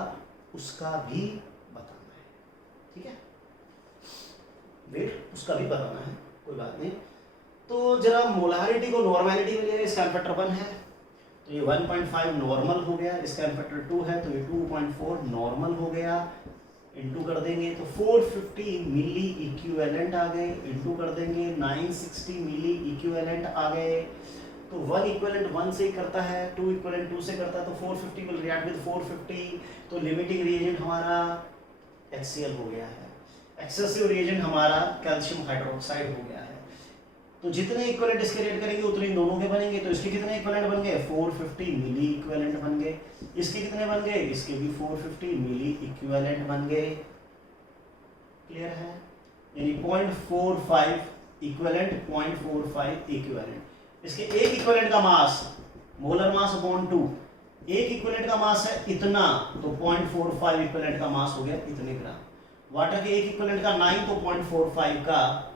उसका भी बताना है। ठीक है, वेट उसका भी बताना है, कोई बात नहीं। तो जरा मोलारिटी को नॉर्मेलिटी में ले, इसका फैक्टर 1 है तो ये 1.5 नॉर्मल हो गया, इसका फैक्टर 2 है तो ये 2.4 नॉर्मल हो गया। इंटू कर देंगे तो 450 मिली इक्विवेलेंट आ गए, इंटू कर देंगे 960 मिली इक्विवेलेंट आ गए। तो 1 इक्विवेलेंट 1 से करता है, 2 इक्विवेलेंट 2 से करता है, तो 450 विल रिएक्ट विद 450। तो लिमिटिंग रिएजेंट हमारा HCl हो गया है, एक्सेसिव रिएजेंट हमारा कैल्शियम हाइड्रोक्साइड हो गया है। तो जितने इक्विवेलेंट इसके रेट करेंगे उतने इन दोनों के बनेंगे। तो इसके कितने इक्विवेलेंट बन गए? 450 मिली इक्विवेलेंट बन गए। इसके कितने बन गए? इसके भी 450 मिली इक्विवेलेंट बन गए। क्लियर है? यानी 0.45 इक्विवेलेंट, 0.45 इक्विवेलेंट। इसके एक इक्विवेलेंट का मास, मोलर मास अपॉन 2, एक इक्विवेलेंट का मास है इतना, तो 0.45 इक्विवेलेंट का मास हो गया इतने ग्राम। वाटर के एक इक्विवेलेंट का 9, तो 0.45 का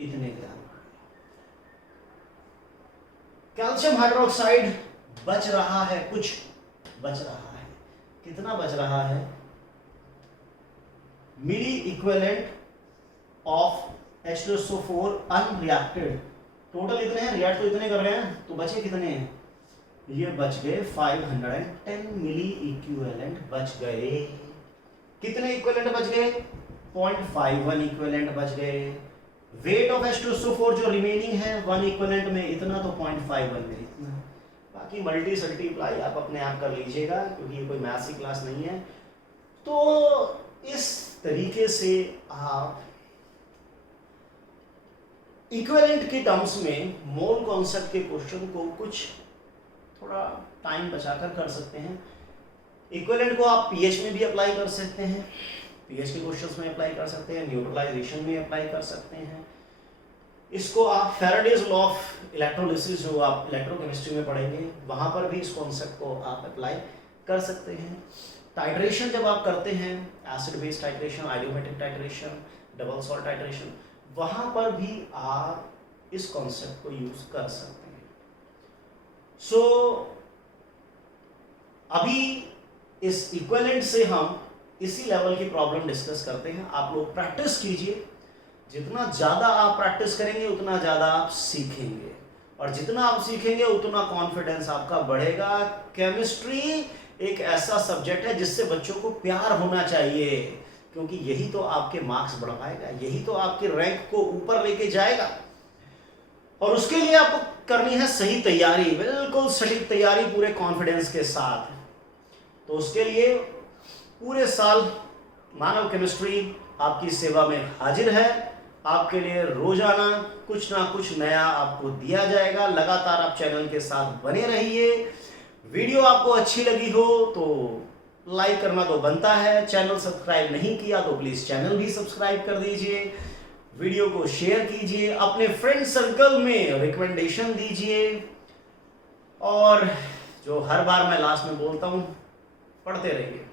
इतने ग्राम। कैल्शियम हाइड्रोक्साइड बच रहा है, कुछ बच रहा है। कितना बच रहा है? Milli equivalent of H2SO4 unreacted. Total इतने हैं, रिएक्ट तो इतने कर रहे हैं, तो बचे कितने हैं? ये बच गए 510 मिली इक्विवेलेंट बच गए। कितने इक्विवेलेंट बच गए? 0.51 इक्विवेलेंट बच गए। वेट ऑफ H2SO4 जो रिमेनिंग है 1 इक्विवेलेंट में इतना, तो 0.51 में इतना। बाकी मल्टी सल्टीप्लाई आप अपने आप कर लीजिएगा, क्योंकि ये कोई मैथ्स की क्लास नहीं है। तो इस तरीके से आप इक्विवेलेंट के टर्म्स में मोल कॉन्सेप्ट के क्वेश्चन को कुछ थोड़ा टाइम बचाकर कर सकते हैं। इक्विवेलेंट को आप पीएच में भी अप्लाई कर सकते हैं, पीएच के क्वेश्चंस में अप्लाई कर सकते हैं, न्यूट्रलाइजेशन में अप्लाई कर सकते हैं। इसको आप फैराडेज लॉ ऑफ इलेक्ट्रोलिसिस जो आप इलेक्ट्रोकेमिस्ट्री में पढ़ेंगे, वहां पर भी इस कॉन्सेप्ट को आप अप्लाई कर सकते हैं। टाइट्रेशन जब आप करते हैं, acid base titration, iodometric titration, double salt titration, वहां पर भी आप इस कॉन्सेप्ट को यूज कर सकते हैं। सो अभी इस इक्विवेलेंट से हम इसी लेवल की प्रॉब्लम डिस्कस करते हैं। आप लोग प्रैक्टिस कीजिए, जितना ज़्यादा आप प्रैक्टिस करेंगे उतना ज़्यादा आप सीखेंगे, और जितना आप सीखेंगे उतना कॉन्फिडेंस आपका बढ़ेगा। केमिस्ट्री एक ऐसा सब्जेक्ट है जिससे बच्चों को प्यार होना चाहिए, क्योंकि यही तो आपके मार्क्स बढ़ पाएगा, यही तो आपके रैंक को ऊपर लेके जाएगा। और उसके लिए आपको करनी है सही तैयारी, बिल्कुल सटीक तैयारी पूरे कॉन्फिडेंस के साथ। तो उसके लिए पूरे साल मानव केमिस्ट्री आपकी सेवा में हाजिर है। आपके लिए रोजाना कुछ ना कुछ नया आपको दिया जाएगा। लगातार आप चैनल के साथ बने रहिए। वीडियो आपको अच्छी लगी हो तो लाइक करना तो बनता है, चैनल सब्सक्राइब नहीं किया तो प्लीज चैनल भी सब्सक्राइब कर दीजिए, वीडियो को शेयर कीजिए, अपने फ्रेंड सर्कल में रिकमेंडेशन दीजिए, और जो हर बार मैं लास्ट में बोलता हूं, पढ़ते रहिए।